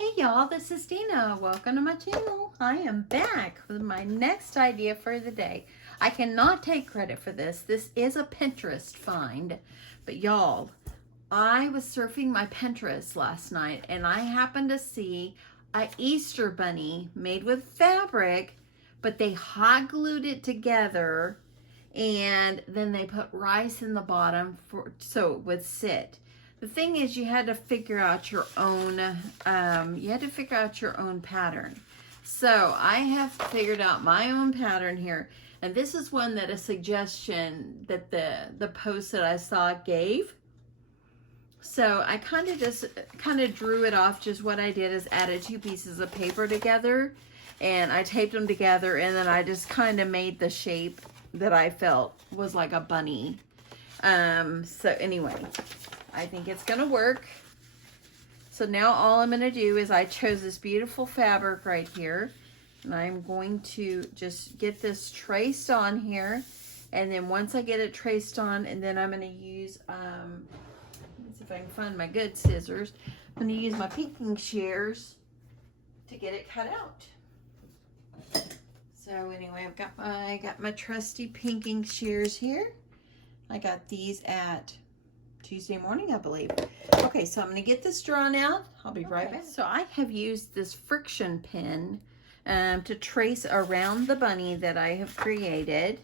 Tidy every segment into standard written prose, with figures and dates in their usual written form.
Hey y'all, this is Dina. Welcome to my channel. I am back with my next idea for the day. I cannot take credit for this. This is a Pinterest find. But y'all, I was surfing my Pinterest last night and I happened to see a Easter bunny made with fabric, but they hot glued it together and then they put rice in the bottom so it would sit. The thing is, you had to figure out your own pattern. So I have figured out my own pattern here, and this is one that a suggestion that the post that I saw gave. So I kind of drew it off. Just what I did is added two pieces of paper together, and I taped them together, and then I just kind of made the shape that I felt was like a bunny. So anyway, I think it's gonna work. So now all I'm gonna do is I chose this beautiful fabric right here, and I'm going to just get this traced on here, and then once I get it traced on, and then I'm gonna use let's see if I can find my good scissors. I'm gonna use my pinking shears to get it cut out. So anyway, I got my trusty pinking shears here. I got these at Tuesday morning, I believe. Okay, so I'm going to get this drawn out. I'll be right back. So I have used this friction pin to trace around the bunny that I have created.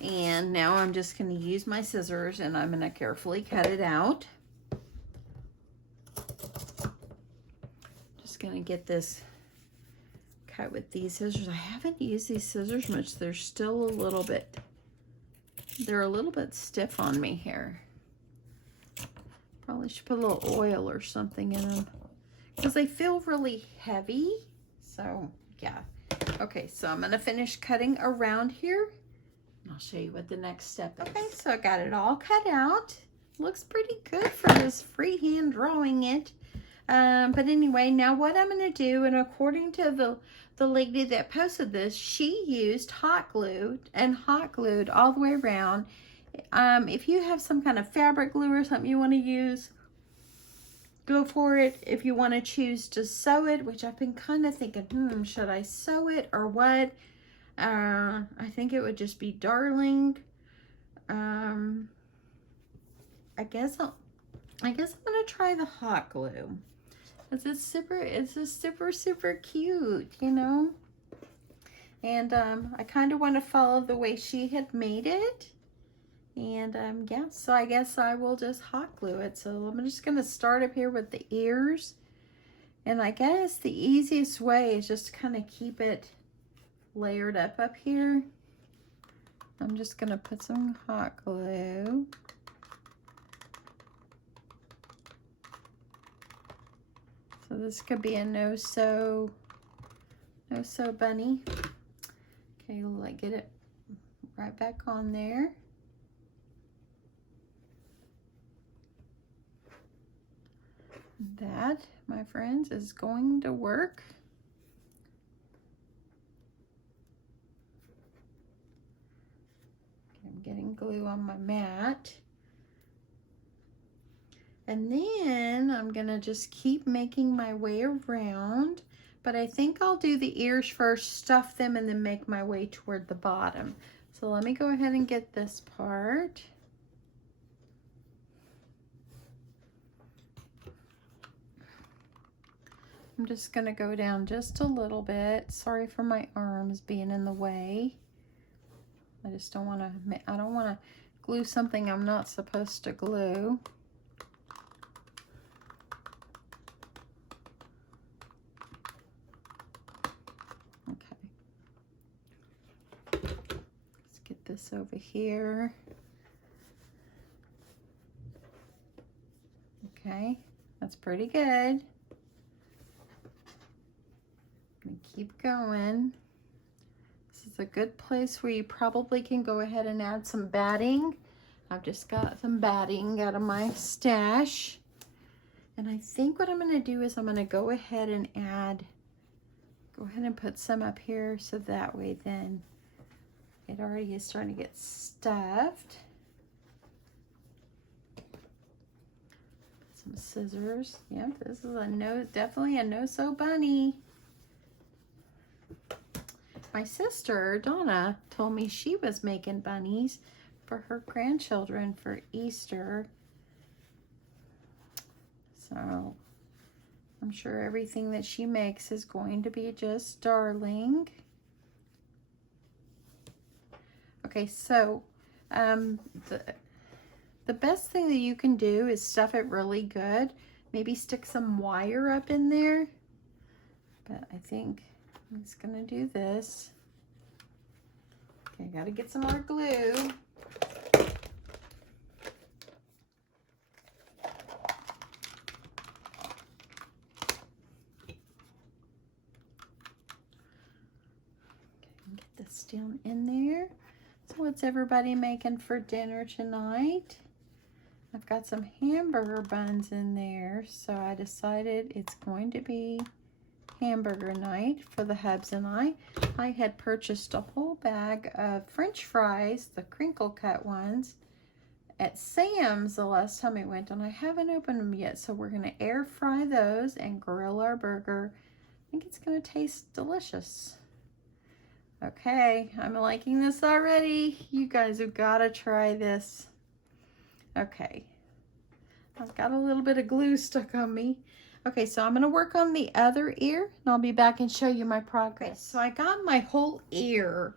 And now I'm just going to use my scissors and I'm going to carefully cut it out. Just going to get this cut with these scissors. I haven't used these scissors much. They're still a little bit stiff on me here. Probably should put a little oil or something in them because they feel really heavy. So yeah. Okay, so I'm gonna finish cutting around here and I'll show you what the next step is. Okay, so I got it all cut out. Looks pretty good for this freehand drawing it. But anyway, now what I'm gonna do, and according to the lady that posted this, she used hot glue and hot glued all the way around. If you have some kind of fabric glue or something you want to use, go for it. If you want to choose to sew it, which I've been kind of thinking, should I sew it or what? I think it would just be darling. I guess I'm gonna try the hot glue. It's super cute, you know. And I kind of want to follow the way she had made it. And yeah, so I guess I will just hot glue it. So I'm just going to start up here with the ears. And I guess the easiest way is just to kind of keep it layered up here. I'm just going to put some hot glue. So this could be a no-sew bunny. Okay, we'll get it right back on there. That, my friends, is going to work. I'm getting glue on my mat. And then I'm gonna just keep making my way around, but I think I'll do the ears first, stuff them, and then make my way toward the bottom. So let me go ahead and get this part. I'm just gonna go down just a little bit. Sorry for my arms being in the way. I just don't wanna glue something I'm not supposed to glue. Okay. Let's get this over here. Okay, that's pretty good. Keep going. This is a good place where you probably can go ahead and add some batting. I've just got some batting out of my stash. And I think what I'm going to do is I'm going to go ahead and put some up here so that way then it already is starting to get stuffed. some scissors. Yep, this is definitely a no-sew bunny. My sister, Donna, told me she was making bunnies for her grandchildren for Easter. So I'm sure everything that she makes is going to be just darling. Okay, so the best thing that you can do is stuff it really good. Maybe stick some wire up in there. But I think I'm just gonna do this. Okay, gotta get some more glue. Okay, get this down in there. So what's everybody making for dinner tonight? I've got some hamburger buns in there, so I decided it's going to be hamburger night for the hubs and I. I had purchased a whole bag of French fries, the crinkle cut ones, at Sam's the last time I went, and I haven't opened them yet, so we're gonna air fry those and grill our burger. I think it's gonna taste delicious. Okay, I'm liking this already. You guys have gotta try this. Okay, I've got a little bit of glue stuck on me. Okay, so I'm gonna work on the other ear and I'll be back and show you my progress. Okay, so I got my whole ear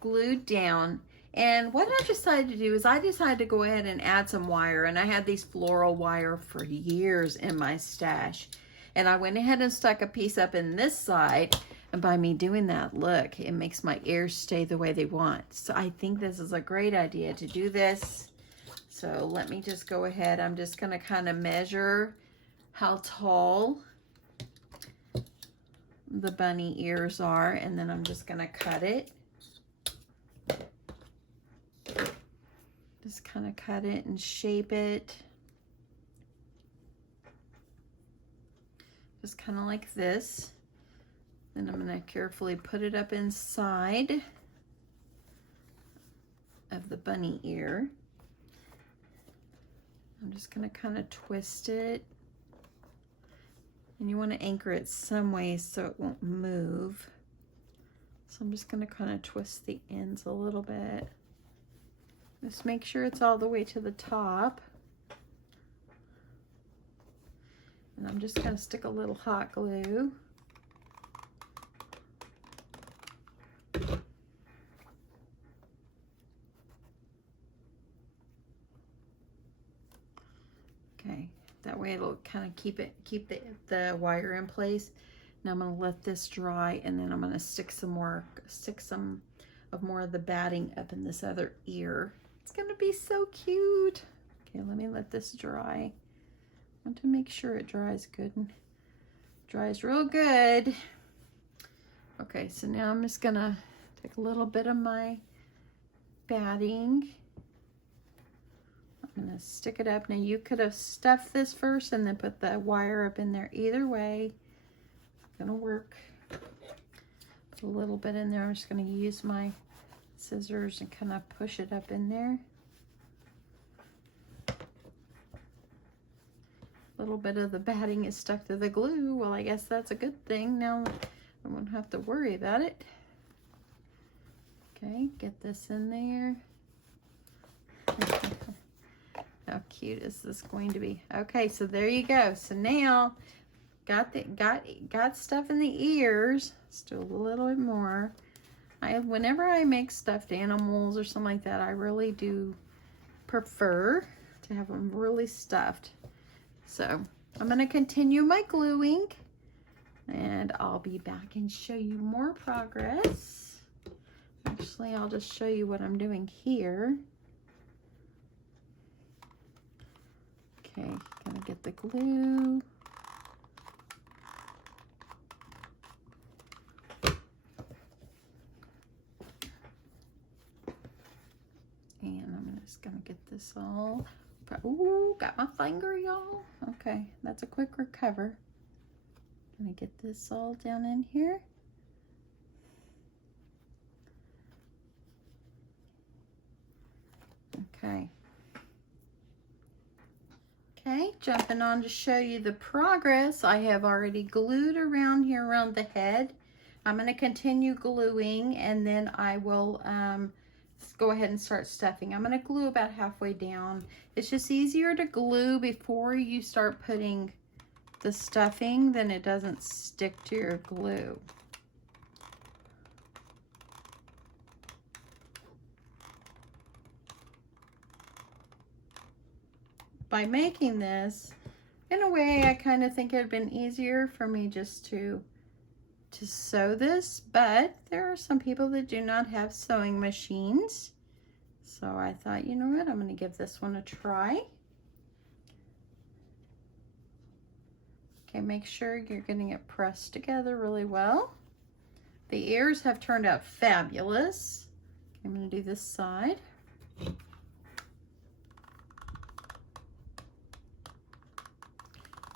glued down, and what I decided to do is I decided to go ahead and add some wire, and I had these floral wire for years in my stash. And I went ahead and stuck a piece up in this side, and by me doing that, look, it makes my ears stay the way they want. So I think this is a great idea to do this. So let me just go ahead. I'm just gonna kind of measure how tall the bunny ears are, and then I'm just gonna cut it. Just kind of cut it and shape it. Just kind of like this. Then I'm gonna carefully put it up inside of the bunny ear. I'm just gonna kind of twist it. And you want to anchor it some way so it won't move. So I'm just going to kind of twist the ends a little bit. Just make sure it's all the way to the top. And I'm just going to stick a little hot glue. Okay. That way it'll kind of keep the wire in place. Now I'm gonna let this dry, and then I'm gonna stick some more of the batting up in this other ear. It's gonna be so cute. Okay, let me let this dry. I want to make sure it dries good and dries real good. Okay, so now I'm just gonna take a little bit of my batting. I'm gonna stick it up. Now you could have stuffed this first and then put the wire up in there. Either way, it's gonna work. Put a little bit in there. I'm just gonna use my scissors and kind of push it up in there. A little bit of the batting is stuck to the glue. Well, I guess that's a good thing. Now I won't have to worry about it. Okay, get this in there. How cute is this going to be? Okay, so there you go. So now got stuff in the ears. Let's do a little bit more. Whenever I make stuffed animals or something like that, I really do prefer to have them really stuffed. So I'm going to continue my gluing, and I'll be back and show you more progress. Actually, I'll just show you what I'm doing here. Okay, gonna get the glue. And I'm just gonna get this all, ooh, got my finger, y'all. Okay, that's a quick recover. Gonna get this all down in here. Okay. Okay, Okay, jumping on to show you the progress. I have already glued around here around the head. I'm going to continue gluing, and then I will go ahead and start stuffing. I'm going to glue about halfway down. It's just easier to glue before you start putting the stuffing, then it doesn't stick to your glue. By making this, in a way, I kind of think it would have been easier for me just to sew this, but there are some people that do not have sewing machines. So I thought, you know what, I'm going to give this one a try. Okay, make sure you're getting it pressed together really well. The ears have turned out fabulous. I'm going to do this side.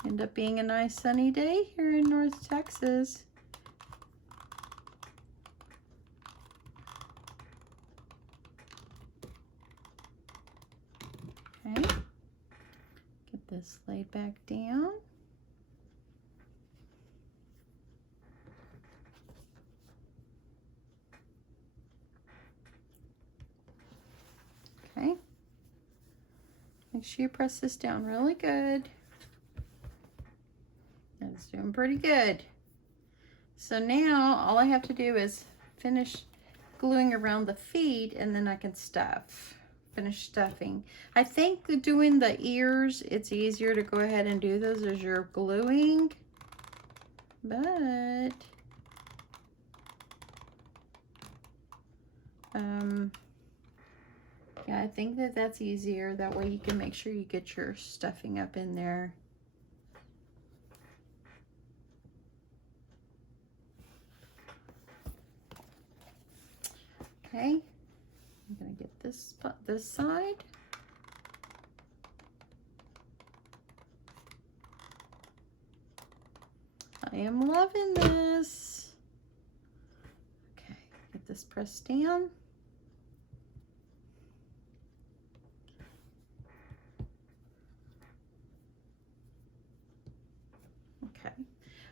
End up being a nice sunny day here in North Texas. Okay, get this laid back down. Okay, make sure you press this down really good. It's doing pretty good. So now all I have to do is finish gluing around the feet, and then I can finish stuffing. I think doing the ears, it's easier to go ahead and do those as you're gluing, but yeah, I think that's easier. That way you can make sure you get your stuffing up in there. Okay, I'm gonna get this side. I am loving this. Okay, get this pressed down.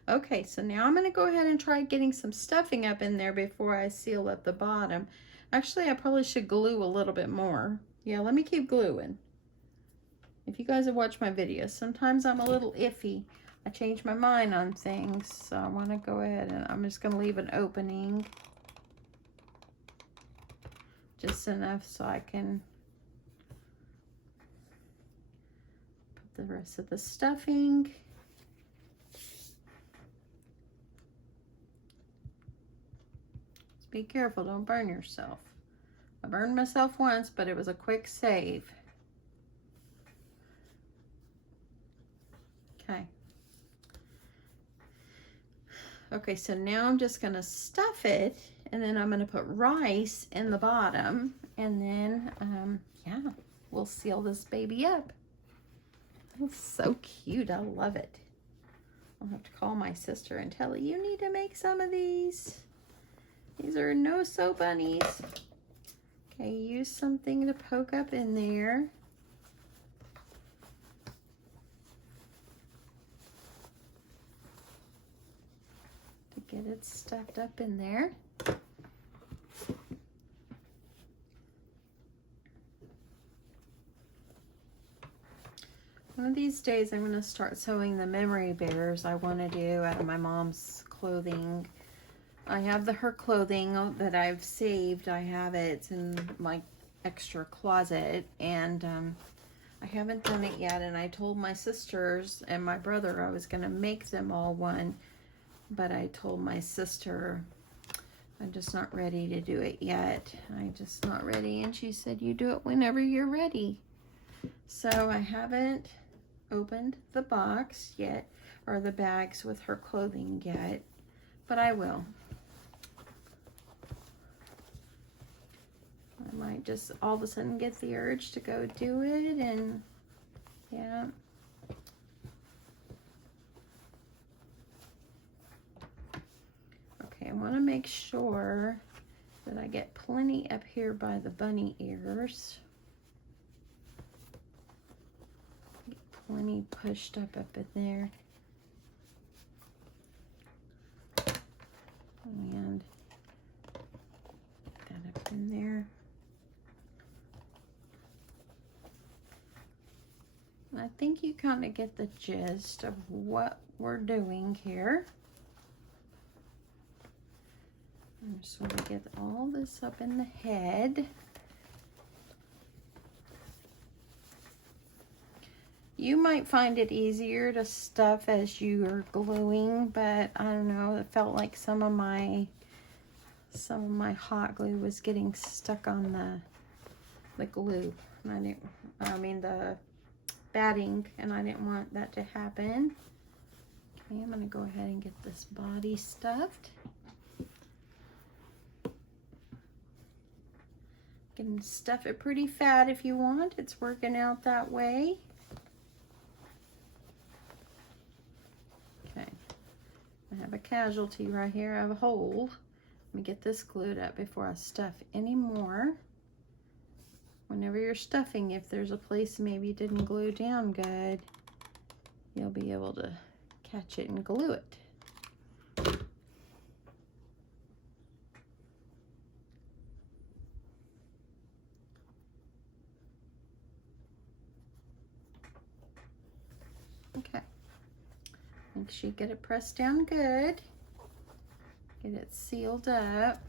Okay, so now I'm going to go ahead and try getting some stuffing up in there before I seal up the bottom. Actually, I probably should glue a little bit more. Yeah, let me keep gluing. If you guys have watched my videos, sometimes I'm a little iffy. I change my mind on things, so I want to go ahead and I'm just going to leave an opening. Just enough so I can put the rest of the stuffing. Be careful, don't burn yourself. I burned myself once, but it was a quick save. Okay. Okay, so now I'm just gonna stuff it, and then I'm gonna put rice in the bottom, and then, yeah, we'll seal this baby up. It's so cute, I love it. I'll have to call my sister and tell her, you need to make some of these. These are no-sew bunnies. Okay, use something to poke up in there. To get it stuffed up in there. One of these days I'm going to start sewing the memory bears I want to do out of my mom's clothing. I have her clothing that I've saved. I have it. It's in my extra closet, and I haven't done it yet. And I told my sisters and my brother I was going to make them all one, but I told my sister I'm just not ready to do it yet. I'm just not ready, and she said, you do it whenever you're ready. So I haven't opened the box yet, or the bags with her clothing yet, but I will. I might just all of a sudden get the urge to go do it, and yeah. Okay, I want to make sure that I get plenty up here by the bunny ears. Get plenty pushed up in there. And that up in there. I think you kind of get the gist of what we're doing here. I'm just going to get all this up in the head. You might find it easier to stuff as you are gluing, but I don't know, it felt like some of my hot glue was getting stuck on the glue. And I mean the batting, and I didn't want that to happen. Okay, I'm gonna go ahead and get this body stuffed. You can stuff it pretty fat if you want. It's working out that way. Okay, I have a casualty right here. I have a hole. Let me get this glued up before I stuff any more. Whenever you're stuffing, if there's a place maybe you didn't glue down good, you'll be able to catch it and glue it. Okay. Make sure you get it pressed down good. Get it sealed up.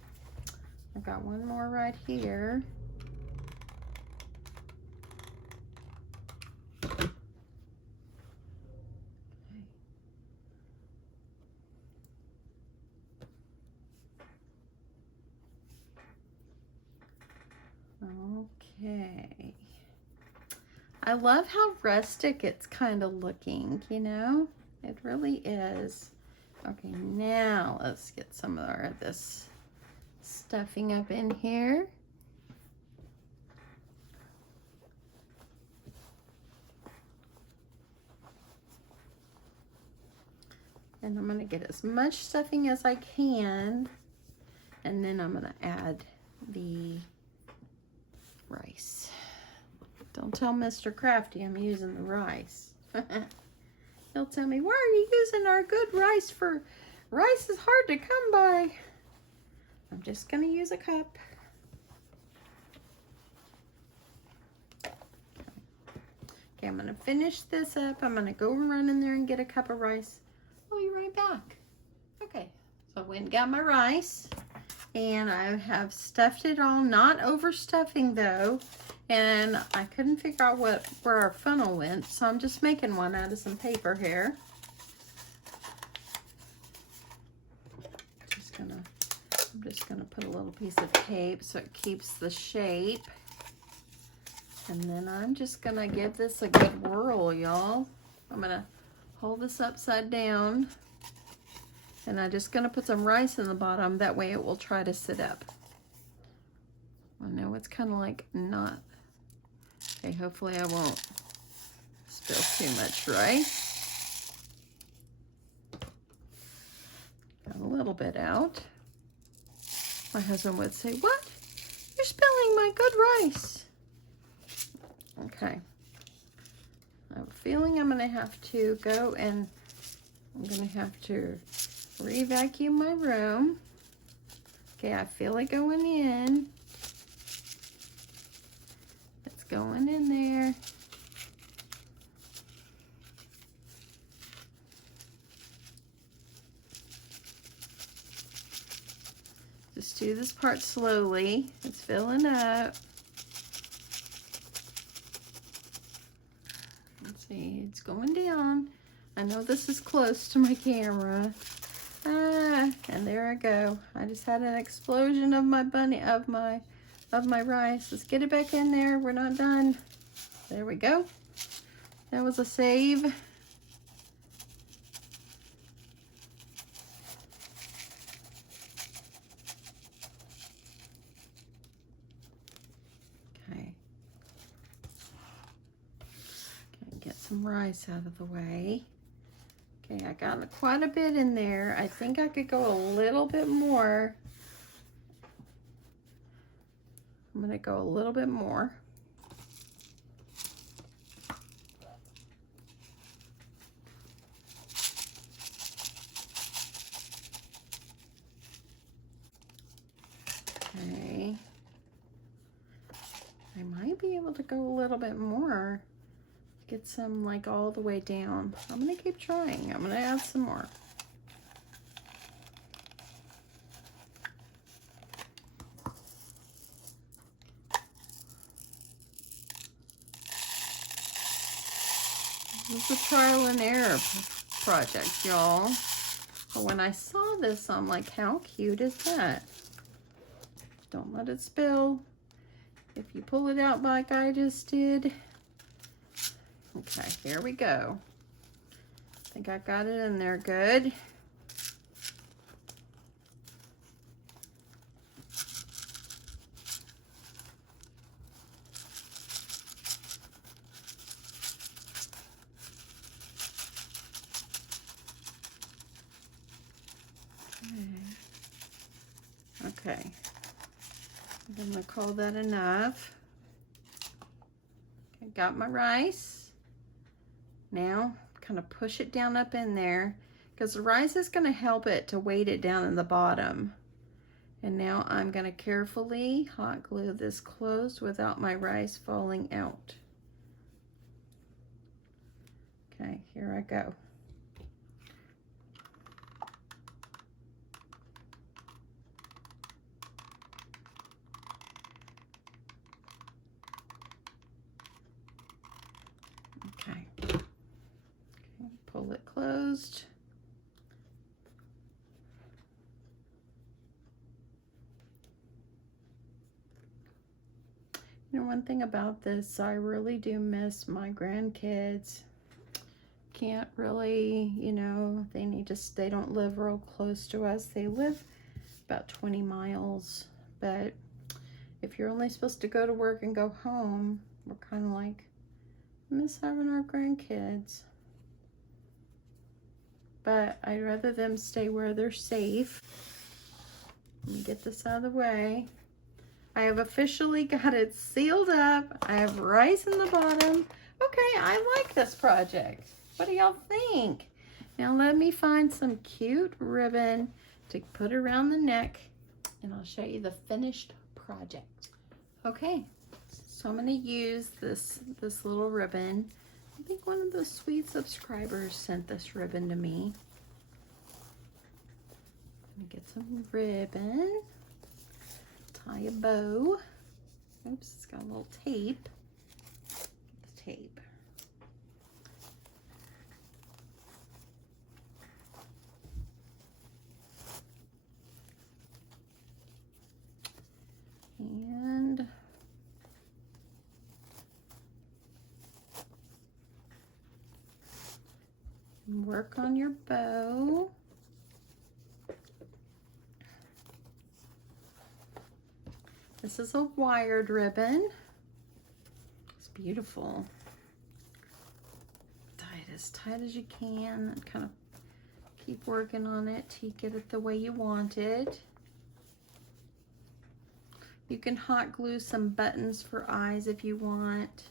I've got one more right here. Okay. I love how rustic it's kind of looking, you know? It really is. Okay, now let's get some of this stuffing up in here. And I'm gonna get as much stuffing as I can, and then I'm gonna add the rice. Don't tell Mr. Crafty I'm using the rice. He'll tell me, why are you using our good rice for? Rice is hard to come by. I'm just gonna use a cup. Okay, I'm gonna finish this up. I'm gonna go run in there and get a cup of rice. I'll be right back. Okay, so I went and got my rice, and I have stuffed it all, not overstuffing though. And I couldn't figure out where our funnel went, so I'm just making one out of some paper here. I'm just gonna put a little piece of tape so it keeps the shape. And then I'm just gonna give this a good whirl, y'all. I'm gonna hold this upside down, and I'm just gonna put some rice in the bottom. That way it will try to sit up. I know it's kind of like not. Okay, hopefully I won't spill too much rice. Got a little bit out. My husband would say, what? You're spilling my good rice. Okay. I have a feeling I'm gonna have to go and I'm gonna have to re-vacuum my room. Okay, I feel it going in. It's going in there. Just do this part slowly. It's filling up. Let's see, it's going down. I know this is close to my camera. And there I go. I just had an explosion of my rice. Let's get it back in there. We're not done. There we go. That was a save. Okay. Get some rice out of the way. Okay, I got quite a bit in there. I think I could go a little bit more. I'm gonna go a little bit more. be able to go a little bit more. Get some like all the way down. I'm gonna keep trying. I'm gonna add some more. This is a trial and error project, y'all. But when I saw this, I'm like, how cute is that? Don't let it spill. If you pull it out like I just did. Okay, here we go. I think I got it in there good. Okay, I'm gonna call that enough. I got my rice. Now, kind of push it down up in there because the rice is gonna help it to weight it down in the bottom. And now I'm gonna carefully hot glue this closed without my rice falling out. Okay, here I go. Okay, pull it closed. You know, one thing about this, I really do miss my grandkids. Can't really, you know, they don't live real close to us. They live about 20 miles, but if you're only supposed to go to work and go home, we're kind of like, miss having our grandkids. But I'd rather them stay where they're safe. Let me get this out of the way. I have officially got it sealed up. I have rice in the bottom. Okay, I like this project. What do y'all think? Now let me find some cute ribbon to put around the neck and I'll show you the finished project. Okay. So I'm going to use this little ribbon. I think one of the sweet subscribers sent this ribbon to me. I'm going to get some ribbon, tie a bow. Oops, it's got a little tape. Get the tape. And work on your bow. This is a wired ribbon. It's beautiful. Tie it as tight as you can and kind of keep working on it till you get it the way you want it. You can hot glue some buttons for eyes if you want.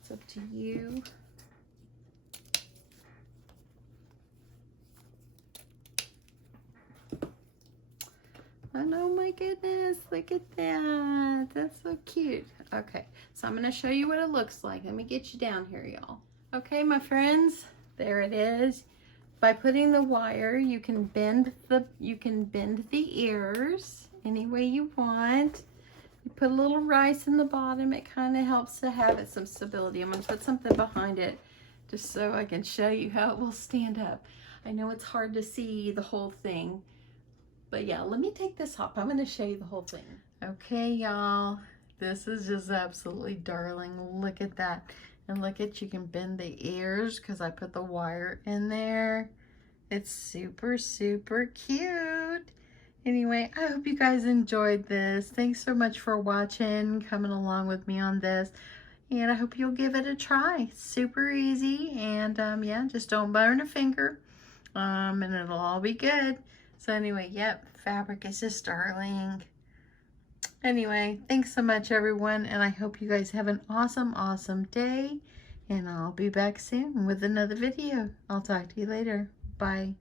It's up to you. And oh my goodness, look at that. That's so cute. Okay, so I'm gonna show you what it looks like. Let me get you down here, y'all. Okay, my friends, there it is. By putting the wire, you can bend the ears any way you want. You put a little rice in the bottom. It kind of helps to have it some stability. I'm gonna put something behind it just so I can show you how it will stand up. I know it's hard to see the whole thing, but yeah, let me take this off. I'm going to show you the whole thing. Okay, y'all. This is just absolutely darling. Look at that. And look at, you can bend the ears because I put the wire in there. It's super, super cute. Anyway, I hope you guys enjoyed this. Thanks so much for watching, coming along with me on this. And I hope you'll give it a try. Super easy. And yeah, just don't burn a finger. And it'll all be good. So anyway, yep, fabric is just darling. Anyway, thanks so much, everyone, and I hope you guys have an awesome, awesome day, and I'll be back soon with another video. I'll talk to you later. Bye.